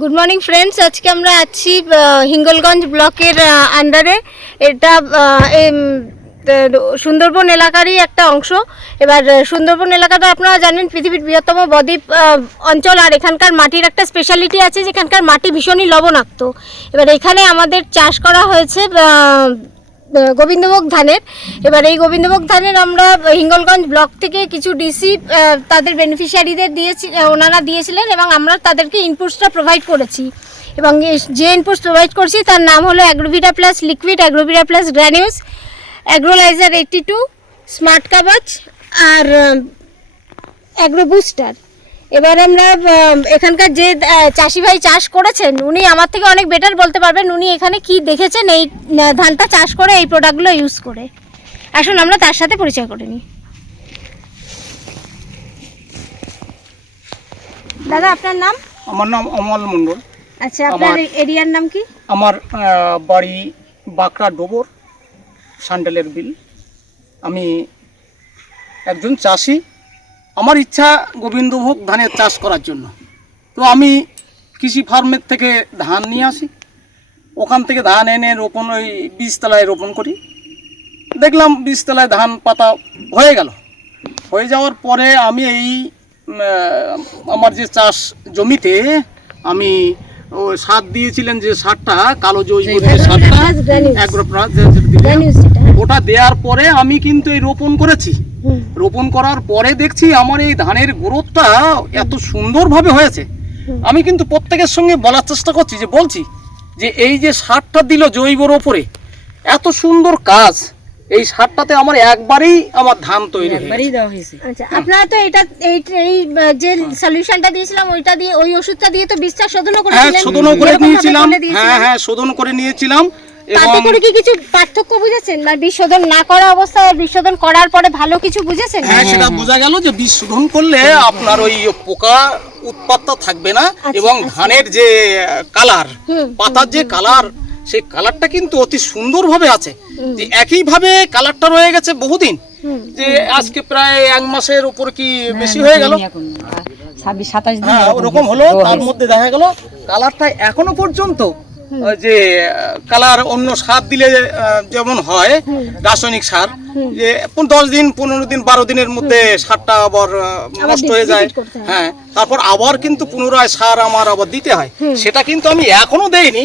Good morning friends আজকে আমরা আছি হিঙ্গলগঞ্জ ব্লকের আন্ডারে এটা সুন্দরবন এলাকারই একটা অংশ। এবার সুন্দরবন এলাকাটা আপনারা জানেন, পৃথিবীর বৃহত্তম বদ্বীপ অঞ্চল। আর এখানকার মাটির একটা স্পেশালিটি আছে, যেখানকার মাটি ভীষণই লবণাক্ত। এবার এখানে আমাদের চাষ করা হয়েছে গোবিন্দভোগ ধানের। এবার এই গোবিন্দভোগ ধানের আমরা হিঙ্গলগঞ্জ ব্লক থেকে কিছু ডিসি তাদের বেনিফিশিয়ারিদের দিয়েছি ওনারা দিয়েছিলেন এবং আমরা তাদেরকে ইনপুটসটা প্রোভাইড করেছি। এবং যে ইনপুটস প্রোভাইড করছি, তার নাম হলো Agrovita plus liquid Agrovita plus granules Agrolizer eighty two smart কাবাজ আর অ্যাগ্রো বুস্টার এবার আমরা এখানকার যে চাষি ভাই চাষ করেছেন উনি আমার থেকে অনেক বেটার বলতে পারবেন উনি এখানে কি দেখেছেন এই ধানটা চাষ করে এই প্রোডাক্টগুলো ইউজ করে। আসুন আমরা তার সাথে পরিচয় করে নিই। দাদা আপনার নাম? আমার নাম অমল মণ্ডল। আচ্ছা আপনার এরিয়ার নাম কি? আমার বাড়ি বাঁকড়া ডোবর সান্ডেলের বিল। আমি একজন চাষি আমার ইচ্ছা গোবিন্দভোগ ধানের চাষ করার জন্য। তো আমি কৃষি ফার্মের থেকে ধান নিয়ে আসি। ওখান থেকে ধান এনে রোপণ ওই বীজতলায় রোপণ করি। দেখলাম বীজতলায় ধান পাতা হয়ে গেল। হয়ে যাওয়ার পরে আমি এই আমার যে চাষ জমিতে আমি ও সার দিয়েছিলেন যে সারটা কালো জৈব যে সারটা। ওটা দেওয়ার পরে আমি কিন্তু এই রোপণ করেছি। রোপণ করার পরে দেখছি আমার এই ধানের গ্রোথটা এত সুন্দরভাবে হয়েছে। আমি কিন্তু প্রত্যেকের সঙ্গে বলার চেষ্টা করছি যে বলছি যে এই যে সারটা দিল জৈবর ওপরে এত সুন্দর কাজ। এই সারটাতে আমার একবারেই আমার ধান তৈরি হয়ে গেছে। দেওয়া হয়েছে। আচ্ছা আপনারা তো এটা এই এই যে সলিউশনটা দিয়েছিলাম ওইটা দিয়ে ওই ওষুধটা দিয়ে তো বীজটা শোধনও হ্যাঁ করেছিলেন শোধনও করে নিয়েছিলাম। হ্যাঁ হ্যাঁ শোধন করে নিয়েছিলাম। তাতে করে কি কিছু পার্থক্য বুঝেছেন? মানে বীজ শোধন না করা অবস্থায় আর বীজ শোধন করার পরে ভালো কিছু বুঝেছেন? হ্যাঁ সেটা বোঝা গেল যে বীজ শোধন করলে আপনার ওই পোকা উৎপাতটা থাকবে না এবং ধানের যে কালার পাতার যে কালার সেই কালারটা কিন্তু অতি সুন্দরভাবে আছে। যে একইভাবে কালারটা রয়ে গেছে বহুদিন। যে আজকে প্রায় এক মাসের উপর কি বেশি হয়ে গেল? ছাব্বিশ সাতাশ দিন হ্যাঁ ওরকম হলো তার মধ্যে দেখা গেল কালারটা এখনও পর্যন্ত যে কালার অন্য সার দিলে যেমন হয় রাসায়নিক সার যে দশ দিন পনেরো দিন বারো দিনের মধ্যে সারটা আবার নষ্ট হয়ে যায়। হয়। হ্যাঁ তারপর আবার কিন্তু পুনরায় সার আমার আবার দিতে হয়। সেটা কিন্তু আমি এখনও দেইনি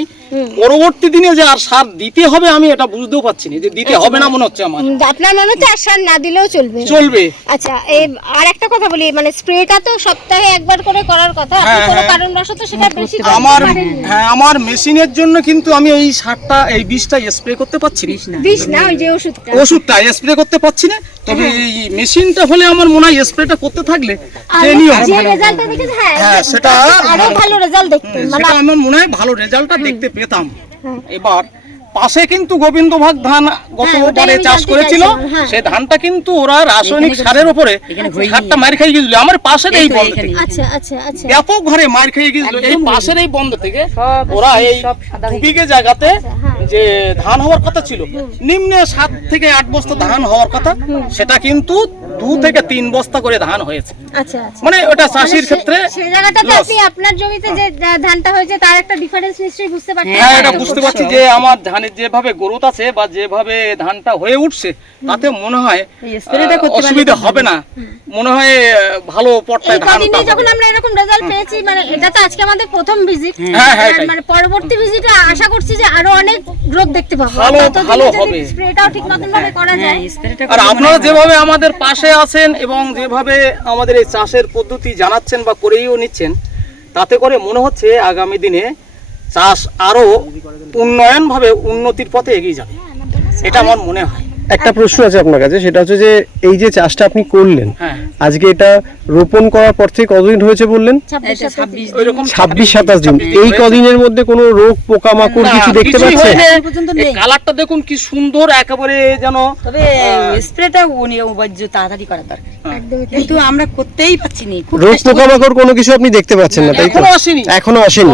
পরবর্তী দিনে যে আর সার দিতে হবে আমি এটা বুঝতেও পারছি না যে দিতে হবে না মনে হচ্ছে আমার। আপনার মনে হচ্ছে আর সার না দিলেও চলবে। চলবে। আচ্ছা এই আর একটা কথা বলি মানে স্প্রেটা তো সপ্তাহে একবার করে করার কথা আপনি হ্যাঁ, কোনো হ্যাঁ। কারণবশত সেটা বেশি করতে আমার হ্যাঁ আমার মেশিনের জন্য কিন্তু আমি এই সারটা এই বীজটা স্প্রে করতে পারছি না। বিষ না। ওই যে ওষুধটা। ওষুধটা স্প্রে করতে পারছি না। তবে এই মেশিনটা হলে আমার মনে হয় স্প্রেটা করতে থাকলে হ্যাঁ হ্যাঁ, সেটা ভালো রেজাল্ট মানে সেটা আমার মনে হয় ভালো রেজাল্টটা দেখতে পেতাম। হ্যাঁ। এবার পাশে কিন্তু গোবিন্দভাগ ধান গতবারে চাষ করেছিল। হ্যাঁ। সেই ধানটা কিন্তু ওরা রাসায়নিক সারের উপরে সারটা মার খেয়ে গেছিল আমার পাশের এই বন্ধ। থেকে। আচ্ছা আচ্ছা আচ্ছা। ব্যাপক ঘরে মার খেয়ে গেছিল এই পাশের এই বন্ধ থেকে ওরা এই হয়ে বিঘে জায়গাতে হ্যাঁ। যে ধান হওয়ার কথা ছিল নিম্নে সাত থেকে আট বস্তা ধান হওয়ার কথা সেটা কিন্তু দু থেকে তিন বস্তা করে ধান হয়েছে। আচ্ছা আচ্ছা। মানে ওটা চাষির মানে ক্ষেত্রে সেই জায়গাটাতে আপনি আপনার জমিতে যে ধানটা হয়েছে তার একটা ডিফারেন্স নিশ্চয়ই বুঝতে পারছেন। হ্যাঁ এটা বুঝতে পারছি যে আমার ধানের যেভাবে গ্রোথ আছে বা যেভাবে ধানটা হয়ে উঠছে তাতে মনে হয় অসুবিধা তো হবে না। মনে হয় ভালো কদিনে যখন আমরা এরকম রেজাল্ট পেয়েছি মানে এটা তো আজকে আমাদের প্রথম ভিজিট হ্যাঁ, হ্যাঁ, মানে পরবর্তী ভিজিটে আশা করছি যে আরও অনেক গ্রোথ দেখতে পাবো। ভালো- ভালো হবে। স্প্রেটাও ঠিক মতন ভাবে করা হ্যাঁ যায়। আর আপনারা যেভাবে আমাদের পাশে আছেন এবং যেভাবে আমাদের এই চাষের পদ্ধতি জানাচ্ছেন বা করেইও নিচ্ছেন, তাতে করে মনে হচ্ছে আগামী দিনে চাষ আরও উন্নয়নভাবে উন্নতির পথে এগিয়ে যাবে। এটা আমার মনে হয়। একটা প্রশ্ন আছে আপনার কাছে সেটা হচ্ছে যে এই যে চাষটা আপনি করলেন হ্যাঁ। আজকে এটা রোপণ করার পর থেকে কতদিন হয়েছে বললেন? ছাব্বিশ সাতাশ দিন। এই কদিনের মধ্যে কোনো রোগ পোকামাকড় কিছু দেখতে পাচ্ছেন? নেই। কালারটা দেখুন কি সুন্দর একেবারে যেন। তবে স্প্রেটা উনি অবাজ্য তাড়াতাড়ি করা দরকার। কিন্তু আমরা করতেই পাচ্ছি না। রোগ। পোকামাকড় কোনো কিছু আপনি দেখতে পাচ্ছেন না তাই তো? এখনও আসেনি?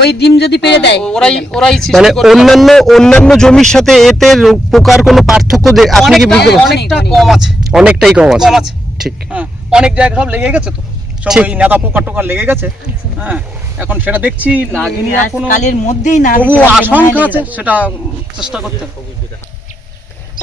ওই ডিম যদি পেয়ে দেয়। ওরাই ওরাই মানে অন্যান্য অন্যান্য জমির সাথে এতে পোকার কোনো পার্থক্য দে- আপনি কি বুঝতে পারছেন? অনেকটা কম আছে। অনেকটাই কম আছে। কম আছে। ঠিক। হ্যাঁ অনেক জায়গা সব লেগে গেছে তো। সব ওই নেতা পোকা টোকা লেগে গেছে। হ্যাঁ এখন সেটা দেখছি লাগেনি এখনও কালের মধ্যেই না তবু আশঙ্কা আছে সেটা চেষ্টা করতে হবে।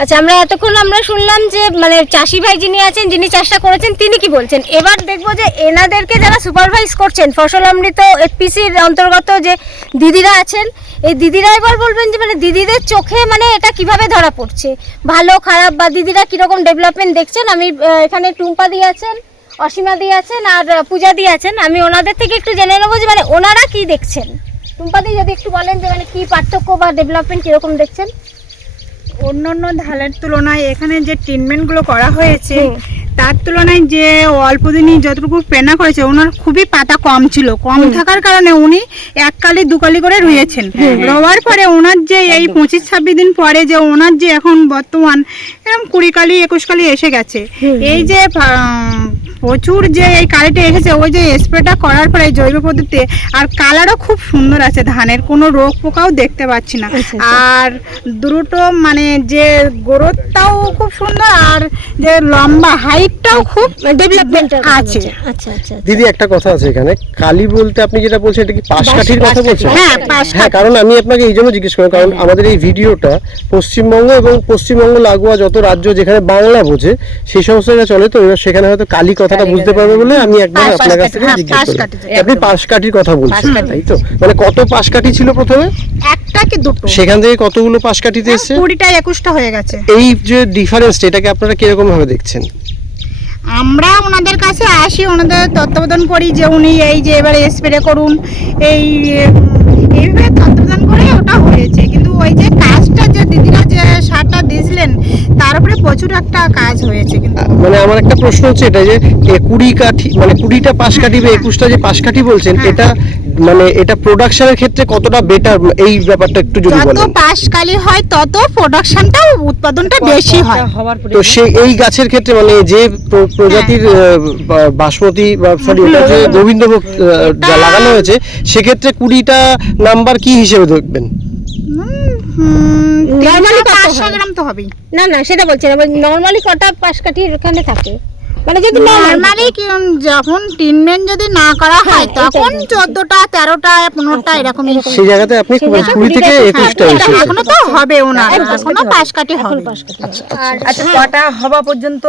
আচ্ছা আমরা এতক্ষণ আমরা শুনলাম যে মানে চাষি ভাই যিনি আছেন, যিনি চাষটা করেছেন, তিনি কি বলছেন? এবার দেখব যে এনাদেরকে যারা সুপারভাইজ করছেন, ফসল অমৃত এফপিসির অন্তর্গত যে দিদিরা আছেন, এই দিদিরা এবার বলবেন যে মানে দিদিদের চোখে মানে এটা কীভাবে ধরা পড়ছে? ভালো, খারাপ, বা দিদিরা কীরকম ডেভেলপমেন্ট দেখছেন? আমি এখানে টুম্পা দিয়ে আছেন, অসীমা দিয়ে আছেন, আর পূজা দিয়ে আছেন। আমি ওনাদের থেকে একটু জেনে নেব যে মানে ওনারা কি দেখছেন? টুম্পা দি, যদি একটু বলেন যে মানে কি পার্থক্য বা ডেভেলপমেন্ট কীরকম দেখছেন? অন্যান্য ধানের তুলনায় এখানে যে ট্রিটমেন্টগুলো করা হয়েছে তার তুলনায় যে অল্প দিনই যতটুকু প্রেরণা করেছে ওনার খুবই পাতা কম ছিল। কম থাকার কারণে উনি এক কালি দু করে রুয়েছেন রোয়ার পরে ওনার যে এই পঁচিশ ছাব্বিশ দিন পরে যে ওনার যে এখন বর্তমান এরকম কুড়ি কালি একুশ কালি এসে গেছে। এই যে প্রচুর যে এই কালিটা এসেছে ওই যে স্প্রেটা করার পরে জৈব পদ্ধতিতে আর কালারও খুব সুন্দর আছে ধানের কোনো রোগ পোকাও দেখতে পাচ্ছি না। আর দুটো মানে যে গ্রোথটাও খুব সুন্দর আর যে লম্বা হাইটটাও খুব ডেভেলপমেন্ট আছে। আচ্ছা আচ্ছা দিদি একটা কথা আছে এখানে। কালি বলতে আপনি যেটা বলছেন এটা কি পাশকাঠির কথা বলছেন? হ্যাঁ পাশ হ্যাঁ কারণ আমি আপনাকে এই জন্য জিজ্ঞেস করি কারণ আমাদের এই ভিডিওটা পশ্চিমবঙ্গ এবং পশ্চিমবঙ্গ লাগোয়া যত রাজ্য যেখানে বাংলা বোঝে সেই সমস্ত জায়গায় চলে তো এবার সেখানে হয়তো কালি কথাটা বুঝতে পারবে বলে আমি একবার আপনার কাছ থেকে হ্যাঁ, জিজ্ঞেস করি আপনি পাশকাঠির কথা বলছেন তাই তো? মানে কত পাশ পাশকাঠি ছিল প্রথমে? একটা কি দুটো? সেখান থেকে কতগুলো পাশকাঠিতে এসেছে? কুড়িটা একুশটা হয়ে গেছে। এই যে ডিফারেন্স এটাকে আপনারা কীরকম ভাবে দেখছেন? আমরা ওনাদের কাছে আসি ওনাদের তত্ত্বাবধান করি যে উনি এই যে এবারে স্প্রে করুন এই এইভাবে তত্ত্বাবধান করে ওটা হয়েছে। কিন্তু ওই যে কাজটা যে দিদিরা যে সারটা দিয়েছিলেন তার উপরে প্রচুর একটা কাজ হয়েছে কিন্তু। মানে আমার একটা প্রশ্ন হচ্ছে এটা যে কুড়ি কাঠি মানে কুড়িটা পাশ কাঠি বা একুশটা যে পাশ কাঠি বলছেন হ্যাঁ। এটা মানে এটা প্রোডাকশনের ক্ষেত্রে কতটা বেটার এই ব্যাপারটা একটু যদি বলেন। যত পাশকালি হয় তত প্রোডাকশনটা উৎপাদনটা বেশি হয়। তো সে এই গাছের ক্ষেত্রে মানে যে প্রজাতির বাসমতি বা সরি যে গোবিন্দভোগ আহ, যা লাগানো হয়েছে সেক্ষেত্রে কুড়িটা নাম্বার কি হিসেবে দেখবেন হয়? গ্রাম তো হবেই। না না সেটা বলছি না নর্মালি কটা পাশ এখানে থাকে? মানে যদি নর্মালি যখন ট্রিটমেন্ট যদি না করা হয় হ্যাঁ, তখন। চোদ্দটা তেরোটা পনেরোটা এরকমই। সেই জায়গাতে আপনি কুড়ি থেকে একুশটা এখনও তো হবে ওনার এখনও পাশ কাটি হবে। পাশ কাঠি আচ্ছা কটা হওয়া পর্যন্ত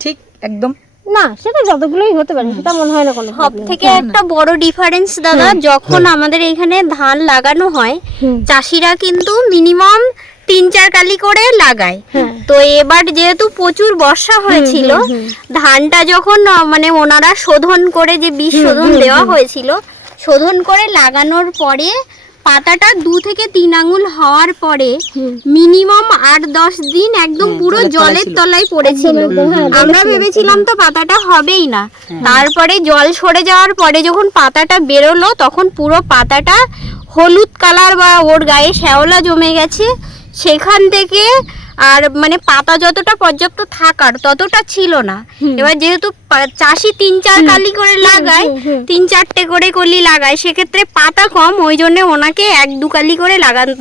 ঠিক একদম? না সেটা যতগুলোই হতে পারে সেটা মনে হয় না কোনো সব থেকে একটা বড় ডিফারেন্স দাদা যখন আমাদের এখানে ধান লাগানো হয় চাষিরা কিন্তু মিনিমাম তিন চার কালি করে লাগায়। হ্যাঁ। তো এবার যেহেতু প্রচুর বর্ষা হয়েছিল ধানটা যখন মানে ওনারা শোধন করে যে বীজ শোধন দেওয়া হয়েছিল শোধন করে লাগানোর পরে পাতাটা দু থেকে তিন আঙুল হওয়ার পরে মিনিমাম আট দশ দিন একদম পুরো জলের তলায় পড়েছিল। আমরা ভেবেছিলাম তো পাতাটা হবেই না। তারপরে জল সরে যাওয়ার পরে যখন পাতাটা বেরোলো তখন পুরো পাতাটা হলুদ কালার বা ওর গায়ে শ্যাওলা জমে গেছে। সেখান থেকে আর মানে পাতা যতটা পর্যাপ্ত থাকার ততটা ছিল না। এবার যেহেতু চাষি তিন চার কালি করে লাগায় তিন চারটে করে কলি লাগায় সেক্ষেত্রে পাতা কম ওই জন্য ওনাকে এক দু কালি করে লাগাতে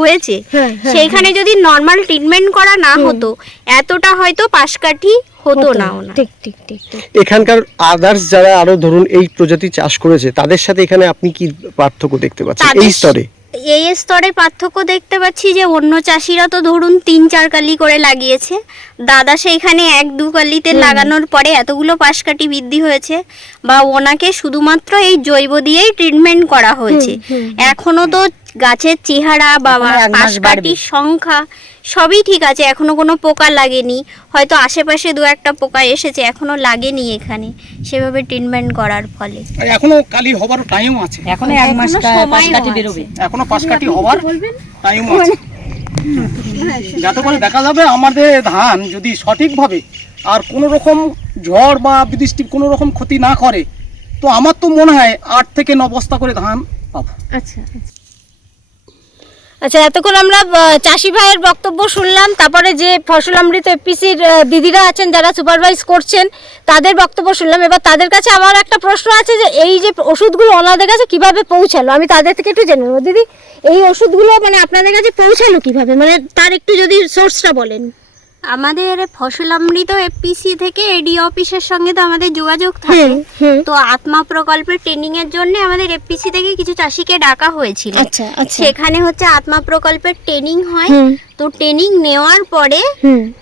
হয়েছে। হ্যাঁ, হ্যাঁ, সেইখানে যদি নর্মাল ট্রিটমেন্ট করা না হতো এতটা হয়তো পাশকাঠি হতো না ঠিক ঠিক ঠিক এখানকার আদার্স যারা আরও ধরুন এই প্রজাতি চাষ করেছে তাদের সাথে এখানে আপনি কি পার্থক্য দেখতে পাচ্ছেন? এই স্তরে? এই স্তরে পার্থক্য দেখতে পাচ্ছি যে অন্য চাষিরা তো ধরুন তিন চার কালি করে লাগিয়েছে। দাদা সেইখানে এক দু কালিতে লাগানোর পরে এতগুলো পাশকাটি বৃদ্ধি হয়েছে বা ওনাকে শুধুমাত্র এই জৈব দিয়েই ট্রিটমেন্ট করা হয়েছে। এখনও তো গাছের চেহারা বা পাশকাঠির সংখ্যা সবই ঠিক আছে এখনও কোনো পোকা লাগেনি। হয়তো আশেপাশে দু একটা পোকা এসেছে এখনও লাগেনি এখানে। সেভাবে ট্রিটমেন্ট করার ফলে। আর এখনও কালি হবার টাইম আছে। এখনও এক মাস আছে। বেরোবে। এখনও পাঁচ কাঠি হবার টাইম আছে। যাতে করে দেখা যাবে আমাদের ধান যদি সঠিকভাবে আর কোনো রকম ঝড় বা বৃষ্টি কোনো রকম ক্ষতি না করে তো আমার তো মনে হয় আট থেকে ন বস্তা করে ধান পাবো। আচ্ছা। আচ্ছা। এতক্ষণ আমরা চাষি ভাইয়ের বক্তব্য শুনলাম, তারপরে যে ফসল অমৃত এপিসির দিদিরা আছেন, যারা সুপারভাইজ করছেন, তাদের বক্তব্য শুনলাম। এবার তাদের কাছে আমার একটা প্রশ্ন আছে যে, এই যে ওষুধগুলো ওনাদের কাছে কীভাবে পৌঁছালো? আমি তাদের থেকে একটু জেনে নেব। দিদি, এই ওষুধগুলো মানে আপনাদের কাছে পৌঁছালো কীভাবে? মানে তার একটু যদি সোর্সটা বলেন। আমাদের ফসল অমৃত এপিসি থেকে এডি অফিসের সঙ্গে তো আমাদের যোগাযোগ থাকে। তো আত্মা প্রকল্পের ট্রেনিং এর জন্য আমাদের এপিসি থেকে কিছু চাষিকে ডাকা হয়েছিল। আচ্ছা আচ্ছা। সেখানে হচ্ছে আত্মা প্রকল্পের ট্রেনিং হয়। তো ট্রেনিং নেওয়ার পরে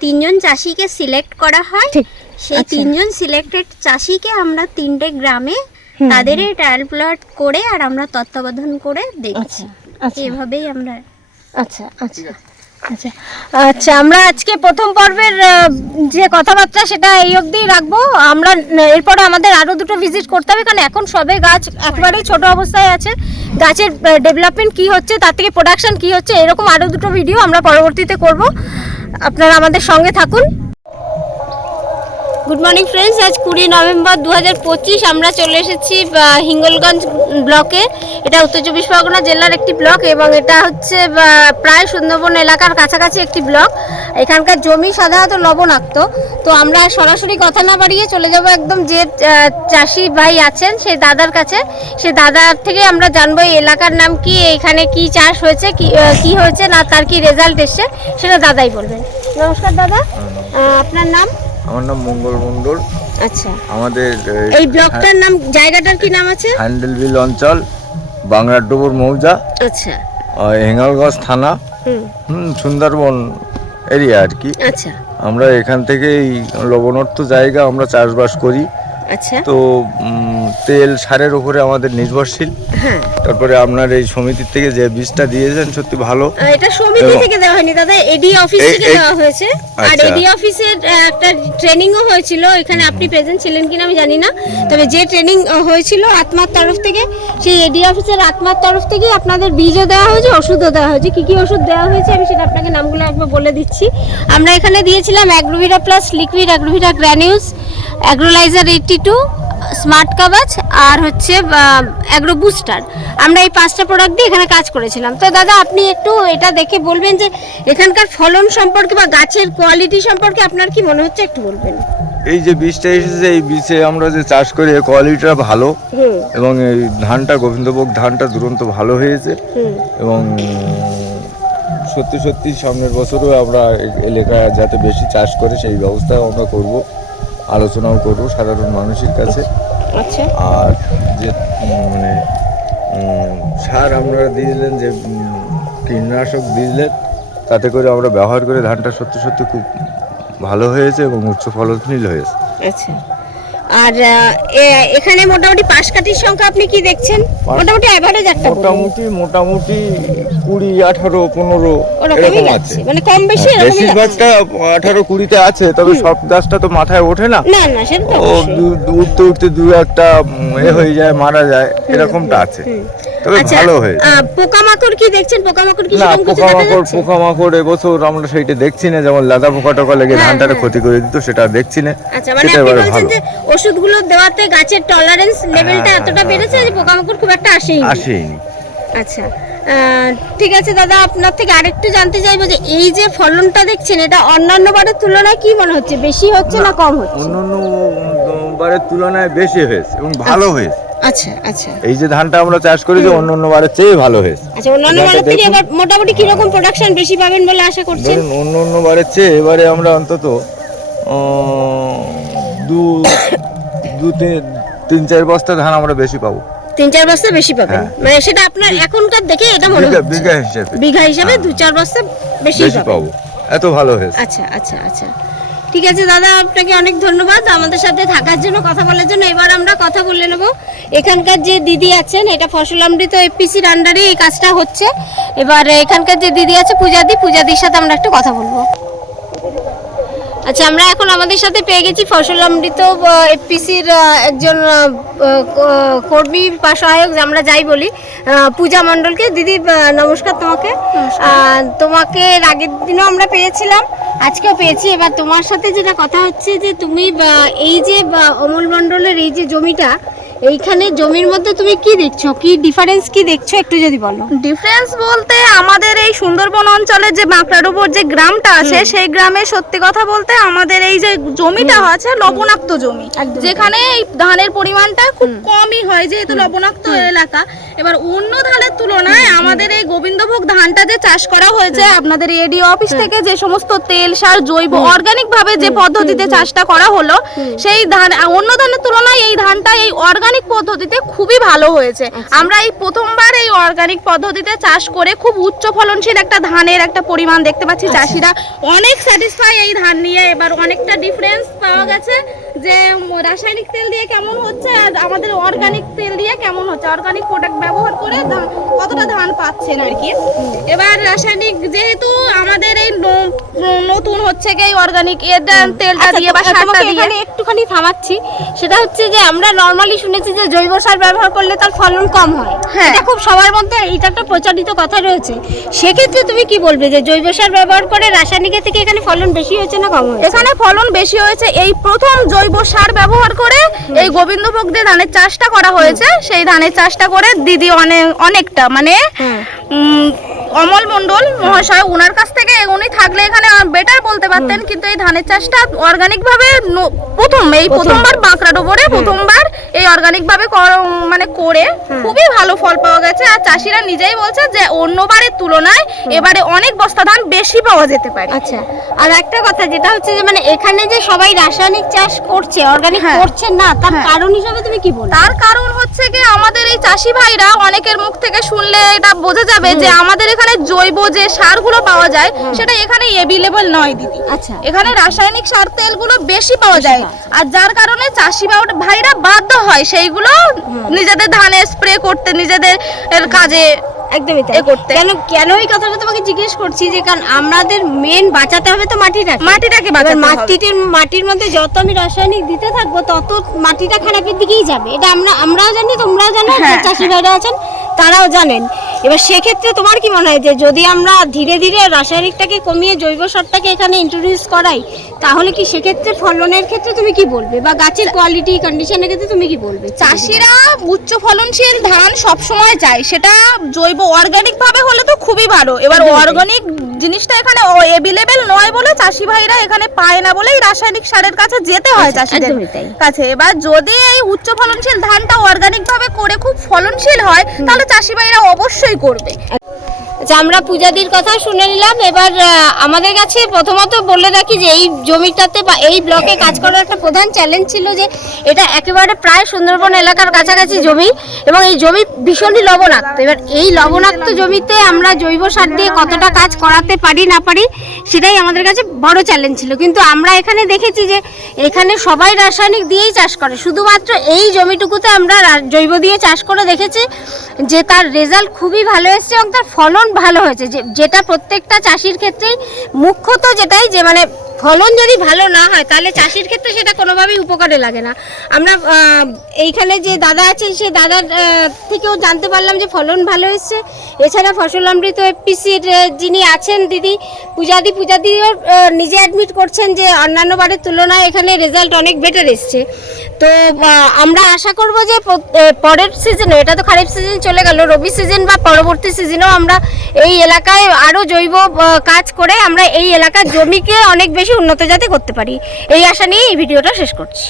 তিনজন চাষিকে সিলেক্ট করা হয়। সেই আচ্ছা। তিনজন সিলেক্টেড চাষিকে আমরা তিনটে গ্রামে তাদের ট্রায়াল প্লট করে আর আমরা তত্ত্বাবধান করে দেখছি। এভাবেই আমরা আচ্ছা আচ্ছা। আচ্ছা আচ্ছা আমরা আজকে প্রথম পর্বের যে কথাবার্তা সেটা এই অবধি রাখব। আমরা, এরপরে আমাদের আরও দুটো ভিজিট করতে হবে, কারণ এখন সবে গাছ একেবারেই ছোট অবস্থায় আছে। গাছের ডেভেলপমেন্ট কি হচ্ছে, তার থেকে প্রোডাকশন কি হচ্ছে, এরকম আরও দুটো ভিডিও আমরা পরবর্তীতে করব। আপনারা আমাদের সঙ্গে থাকুন। গুড মর্নিং ফ্রেন্ডস আজ কুড়ি নভেম্বর দু হাজার পঁচিশ আমরা চলে এসেছি হিঙ্গলগঞ্জ ব্লকে। এটা উত্তর চব্বিশ পরগনা জেলার একটি ব্লক এবং এটা হচ্ছে প্রায় সুন্দরবন এলাকার কাছাকাছি একটি ব্লক। এখানকার জমি সাধারণত লবণাক্ত। তো আমরা সরাসরি কথা না বাড়িয়ে চলে যাব একদম যে চাষি ভাই আছেন সেই দাদার কাছে। সে দাদার থেকে আমরা জানব এই এলাকার নাম কি এখানে কি চাষ হয়েছে কি হয়েছে না তার কি রেজাল্ট এসছে সেটা দাদাই বলবেন। নমস্কার দাদা। আপনার নাম? আমার নাম মঙ্গল মণ্ডল। আচ্ছা। আমাদের এই ব্লকটার নাম জায়গাটার কি নাম আছে? হ্যান্ডেলবিল অঞ্চল বাংলার ডুবুর মৌজা আচ্ছা। হেঙ্গলগঞ্জ থানা হুম। হুম সুন্দরবন এরিয়া আর কি। আচ্ছা। আমরা এখান থেকে এই লবণাক্ত জায়গা আমরা চাষবাস করি। আচ্ছা। তো তেল সারের উপরে আমাদের নির্ভরশীল। হ্যাঁ। তারপরে আপনার এই সমিতির থেকে যে বীজটা দিয়েছেন সত্যি ভালো। এটা সমিতি থেকে দেওয়া হয়নি দাদা এডি অফিস থেকে দেওয়া হয়েছে। আর আচ্ছা। এডি অফিসের একটা ট্রেনিংও হয়েছিল এখানে আপনি প্রেজেন্ট ছিলেন কিনা আমি জানি না। তবে যে ট্রেনিং হয়েছিল আত্মার তরফ থেকে সেই এডি অফিসের আত্মার তরফ থেকে আপনাদের বীজও দেওয়া হয়েছে ওষুধও দেওয়া হয়েছে। কি কি ওষুধ দেওয়া হয়েছে আমি সেটা আপনাকে নামগুলো একবার বলে দিচ্ছি। আমরা এখানে দিয়েছিলাম Agrovita plus liquid Agrovita granules Agrolizer eighty two smart কাবাজ আর হচ্ছে অ্যাগ্রো বুস্টার আমরা এই পাঁচটা প্রোডাক্ট দিয়ে এখানে কাজ করেছিলাম। তো দাদা আপনি একটু এটা দেখে বলবেন যে এখানকার ফলন সম্পর্কে বা গাছের কোয়ালিটি সম্পর্কে আপনার কি মনে হচ্ছে একটু বলবেন? এই যে বীজটা এসেছে এই বীজে আমরা যে চাষ করি কোয়ালিটিটা ভালো। এবং এই ধানটা গোবিন্দভোগ ধানটা দুরন্ত ভালো হয়েছে। এবং সত্যি সত্যি সামনের বছরও আমরা এলাকায় যাতে বেশি চাষ করে সেই ব্যবস্থাও আমরা করব। আলোচনাও করব সাধারণ মানুষের কাছে। আচ্ছা। আর যে মানে সার আপনারা দিলেন যে কীটনাশক দিলেন তাতে করে আমরা ব্যবহার করে ধানটা সত্যি সত্যি খুব ভালো হয়েছে এবং উচ্চ ফলনশীল হয়েছে। আচ্ছা। আর এখানে মোটামুটি পাশ কাঠির সংখ্যা আপনি কি দেখছেন? মোটামুটি অ্যাভারেজ একটা মোটামুটি মোটামুটি কুড়ি আঠারো পনেরো এরকম আছে। মানে কম বেশি হ্যাঁ। বেশিরভাগটা আঠারো কুড়িতে আছে তবে সব গাছটা তো মাথায় ওঠে না। না না সেটা উঠতে উঠতে দু একটা এ হয়ে যায় মারা যায় এরকমটা আছে। তবে আচ্ছা ভালো হয়েছে পোকামাকড় কি দেখছেন? পোকামাকড় কি না পোকামাকড় পোকামাকড় এবছর আমরা সেইটা দেখছি না যেমন লাদা পোকা টোকা লেগে হ্যাঁ, ধানটারে হ্যাঁ। ক্ষতি করে দিত সেটা দেখছি না। আচ্ছা মানে আপনি বলছেন যে ওষুধগুলো দেওয়াতে গাছের টলারেন্স লেভেলটা হ্যাঁ, এতটা হ্যাঁ, বেড়েছে যে পোকামাকড় খুব একটা আসেই আসেইনি। আচ্ছা ঠিক আছে দাদা আপনার থেকে আরেকটু জানতে চাইব যে এই যে ফলনটা দেখছেন এটা অন্যান্য বারের তুলনায় কি মনে হচ্ছে? বেশি হচ্ছে না কম হচ্ছে? অন্যান্য বারের তুলনায় বেশি হয়েছে এবং ভালো হয়েছে। আচ্ছা আচ্ছা। এই যে ধানটা আমরা চাষ করেছি অন্য অন্য বারের চেয়ে ভালো হয়েছে। আচ্ছা অন্যান্য বারের থেকে এবার মোটামুটি কীরকম প্রোডাকশন বেশি পাবেন বলে আশা করছেন? অন্য অন্য বারের চেয়ে এবারে আমরা অন্তত দু দু তিন- চার বস্তা ধান আমরা বেশি পাবো। তিন চার বস্তা বেশি পাবেন? হ্যাঁ। মানে সেটা আপনার এখনকার দেখে এটা মনে হচ্ছে। বিঘা হিসেবে। বিঘা হিসাবে হ্যাঁ। দু চার বস্তা বেশি বেশি পাবো। এত ভালো হয়েছে। আচ্ছা আচ্ছা আচ্ছা। ঠিক আছে দাদা আপনাকে অনেক ধন্যবাদ। আমাদের সাথে থাকার জন্য কথা বলার জন্য। এবার আমরা কথা বলে নেব। এখানকার যে দিদি আছেন এটা ফসল অমৃত এপিসির আন্ডারে এই কাজটা হচ্ছে। এবার এখানকার যে দিদি আছে পূজাদি পূজাদির সাথে আমরা একটু কথা বলব। আচ্ছা আমরা এখন আমাদের সাথে পেয়ে গেছি ফসল অমৃত এফপিসির একজন কর্মী বা সহায়ক আমরা যাই বলি পূজা মণ্ডলকে। দিদি নমস্কার তোমাকে। তোমাকে আগের দিনও আমরা পেয়েছিলাম আজকেও পেয়েছি। এবার তোমার সাথে যেটা কথা হচ্ছে যে তুমি এই যে অমল মণ্ডলের এই যে জমিটা এইখানে জমির মধ্যে তুমি কি দেখছ? কি ডিফারেন্স কি দেখছ? একটু যদি বলো। ডিফারেন্স বলতে আমাদের এই সুন্দরবন অঞ্চলে যে বাঁকড়ার উপর যে গ্রামটা আছে সেই গ্রামে সত্যি কথা বলতে আমাদের এই যে জমিটা আছে লবণাক্ত জমি। যেখানে এই ধানের পরিমাণটা খুব কমই হয় যেহেতু লবণাক্ত এলাকা। এবার অন্য ধানের তুলনায় আমাদের এই গোবিন্দভোগ ধানটা যে চাষ করা হয়েছে আপনাদের এডি অফিস থেকে যে সমস্ত তেল সার জৈব অর্গানিক ভাবে যে পদ্ধতিতে চাষটা করা হলো সেই ধান অন্য ধানের তুলনায় এই ধানটা এই অর্গানিক পদ্ধতিতে খুবই ভালো হয়েছে। আমরা এই প্রথমবার এই অর্গানিক পদ্ধতিতে চাষ করে খুব উচ্চ ফলনশীল একটা ধানের একটা পরিমাণ দেখতে পাচ্ছি। চাষিরা অনেক স্যাটিসফাই এই ধান নিয়ে এবার অনেকটা ডিফারেন্স পাওয়া গেছে। যে রাসায়নিক তেল দিয়ে কেমন হচ্ছে আর আমাদের অর্গানিক তেল দিয়ে কেমন হচ্ছে? অর্গানিক প্রোডাক্ট ব্যবহার করে কতটা ধান পাচ্ছেন আর কি? এবার রাসায়নিক যেহেতু আমাদের এই নতুন হচ্ছে কি অর্গানিক এর তেলটা আচ্ছা, দিয়ে বা সারটা দিয়ে। এখানে একটুখানি থামাচ্ছি। সেটা হচ্ছে যে আমরা নর্মালি শুনেছি যে জৈব সার ব্যবহার করলে তার ফলন কম হয়। হ্যাঁ। এটা খুব সবার মধ্যে এটা একটা প্রচলিত কথা রয়েছে। সেক্ষেত্রে তুমি কি বলবে যে জৈব সার ব্যবহার করে রাসায়নিকের থেকে এখানে ফলন বেশি হয়েছে না কম হয়েছে? এখানে ফলন বেশি হয়েছে। এই প্রথম জৈব সার ব্যবহার করে এই গোবিন্দভোগ দিয়ে ধানের চাষটা করা হয়েছে সেই ধানের চাষটা করে দিদি অনেক অনেকটা মানে হ্যাঁ। অমল মণ্ডল মহাশয় ওনার কাছ থেকে উনি থাকলে এখানে বেটার বলতে পারতেন কিন্তু এই ধানের চাষটা অর্গানিক ভাবে প্রথম এই প্রথমবার বাঁকড়া ডোবরে প্রথমবার এই অর্গানিক ভাবে মানে করে খুবই ভালো ফল পাওয়া গেছে। আর চাষিরা নিজেই বলছে যে অন্যবারের তুলনায় এবারে অনেক বস্তা ধান বেশি পাওয়া যেতে পারে। আচ্ছা আর একটা কথা যেটা হচ্ছে যে মানে এখানে যে সবাই রাসায়নিক চাষ করছে অর্গানিক হ্যাঁ। করছে না তার কারণ হিসাবে তুমি কি বলবে? তার কারণ হচ্ছে কি আমাদের এই চাষি ভাইরা অনেকের মুখ থেকে শুনলে এটা বোঝা যাবে যে আমাদের এখানে জৈব যে সারগুলো পাওয়া যায় সেটা এখানে এভেলেবল নয় দিদি। আচ্ছা। এখানে রাসায়নিক সার তেলগুলো বেশি পাওয়া যায়। আর যার কারণে চাষি ভাইরা বাধ্য হয় সেইগুলো নিজেদের ধানে স্প্রে করতে নিজেদের কাজে একদমই তাই। করতে। কেন কেন এই কথাটা তোমাকে জিজ্ঞেস করছি যে কারণ আমাদের মেন বাঁচাতে হবে তো মাটিটাকে। মাটিটাকে এবার বাঁচাতে হবে। মাটির মধ্যে যত আমি রাসায়নিক দিতে থাকব তত মাটিটা খারাপের দিকেই যাবে। এটা আমরা আমরাও জানি তোমরাও জানো হ্যাঁ, চাষি ভাইরা আছেন। তারাও জানেন। এবার সেক্ষেত্রে তোমার কি মনে হয় যে যদি আমরা ধীরে ধীরে রাসায়নিকটাকে কমিয়ে জৈব সারটাকে এখানে ইন্ট্রোডিউস করাই তাহলে কি সেক্ষেত্রে ফলনের ক্ষেত্রে তুমি কি বলবে? বা গাছের কোয়ালিটি কন্ডিশনের ক্ষেত্রে তুমি কি বলবে? চাষিরা উচ্চ ফলনশীল ধান সবসময় চায়। সেটা জৈব অর্গানিকভাবে হলে তো খুবই ভালো। এবার অর্গানিক জিনিসটা এখানে এভেলেবেল নয় বলে চাষি ভাইরা এখানে পায় না বলেই রাসায়নিক সারের কাছে যেতে হয় চাষিদের কাছে। এবার যদি এই উচ্চ ফলনশীল ধানটা অর্গানিক ভাবে করে খুব ফলনশীল হয় তাহলে চাষি ভাইরা অবশ্যই করবে। আমরা পূজাদির কথা শুনে নিলাম। এবার আমাদের কাছে প্রথমত বলে রাখি যে এই জমিটাতে বা এই ব্লকে কাজ করার একটা প্রধান চ্যালেঞ্জ ছিল যে এটা একেবারে প্রায় সুন্দরবন এলাকার কাছাকাছি জমি এবং এই জমি ভীষণই লবণাক্ত। এবার এই লবণাক্ত জমিতে আমরা জৈব সার দিয়ে কতটা কাজ করাতে পারি, না পারি, সেটাই আমাদের কাছে বড় চ্যালেঞ্জ ছিল। কিন্তু আমরা এখানে দেখেছি যে এখানে সবাই রাসায়নিক দিয়েই চাষ করে। শুধুমাত্র এই জমিটুকুতে আমরা জৈব দিয়ে চাষ করে দেখেছি যে তার রেজাল্ট খুবই ভালো এসেছে এবং তার ফলন ভালো হয়েছে। যে, যেটা প্রত্যেকটা চাষির ক্ষেত্রেই, মুখ্যত যেটাই যে মানে ফলন যদি ভালো না হয়, তাহলে চাষির ক্ষেত্রে সেটা কোনোভাবেই উপকারে লাগে না। আমরা এইখানে যে দাদা আছেন সেই দাদার থেকেও জানতে পারলাম যে ফলন ভালো এসছে। এছাড়া ফসল অমৃত এফপিসির যিনি আছেন, দিদি, পূজাদি, পূজাদিও নিজে অ্যাডমিট করছেন যে অন্যান্য বারের তুলনায় এখানে রেজাল্ট অনেক বেটার এসছে। তো আমরা আশা করব যে পরের সিজনে এটা তো খারিফ সিজন চলে গেল, রবি সিজন বা পরবর্তী সিজনেও আমরা এই এলাকায় আরও জৈব কাজ করে আমরা এই এলাকার জমিকে অনেক বেশি উন্নত যাতে করতে পারি। এই আশা নিয়ে এই ভিডিওটা শেষ করছি।